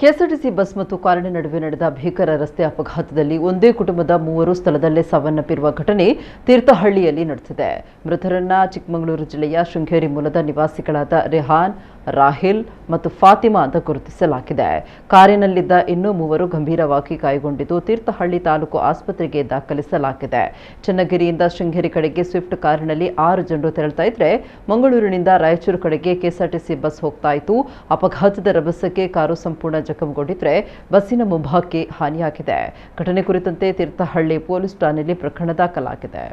KSRTC bus ಮತ್ತು ಕಾರಿನ ನಡುವೆ ನಡೆದ ಭೀಕರ ರಸ್ತೆ ಅಪಘಾತದಲ್ಲಿ ಒಂದೇ ಕುಟುಂಬದ 3 ಸ್ಥಳದಲ್ಲೇ ಸಾವನ್ನಪ್ಪಿರುವ ಘಟನೆ ತೀರ್ಥಹಳ್ಳಿಯಲ್ಲಿ ನಡೆದಿದೆ. ಮೃತರನ್ನ ಚಿಕ್ಕಮಗಳೂರು ಜಿಲ್ಲೆಯ ಶೃಂಗೇರಿ ಮೂಲದ ನಿವಾಸಿಗಳಾದ ರೆಹಾನ್, ರಾಹಿಲ್ ಮತ್ತು ಫಾತಿಮಾ ಅಂತ ಗುರುತಿಸಲಾಗಿದೆ. ಕಾರಿನಲ್ಲಿದ್ದ ಇನ್ನೂ 3 ಗಂಭೀರವಾಗಿ ಗಾಯಗೊಂಡಿದ್ದು ತೀರ್ಥಹಳ್ಳಿ ತಾಲೂಕು ಆಸ್ಪತ್ರೆಗೆ ದಾಖಲಿಸಲಾಗಿದೆ. ಚನ್ನಗಿರಿಯಿಂದ ಶೃಂಗೇರಿ ಕಡೆಗೆ ಸ್ವಿಫ್ಟ್ ಕಾರಿನಲ್ಲಿ 6 ಜನರು ತೆರಳುತ್ತಾ ಇದ್ರೆ ಮಂಗಳೂರಿನಿಂದ ರಾಯಚೂರು ಕಡೆಗೆ ಕೆಎಸ್ಆರ್ಟಿಸಿ ಬಸ್ ಹೋಗ್ತಾ ಇತ್ತು. ಅಪಘಾತದ ರಭಸಕ್ಕೆ ಕಾರು ಸಂಪೂರ್ಣ ಜಖಂಗೊಂಡಿದ್ರೆ ಬಸ್ಸಿನ ಮುಂಭಾಗಕ್ಕೆ ಹಾನಿಯಾಗಿದೆ. ಘಟನೆ ಕುರಿತಂತೆ ತೀರ್ಥಹಳ್ಳಿ ಪೊಲೀಸ್ ಠಾಣೆಯಲ್ಲಿ ಪ್ರಕರಣ ದಾಖಲಾಗಿದೆ.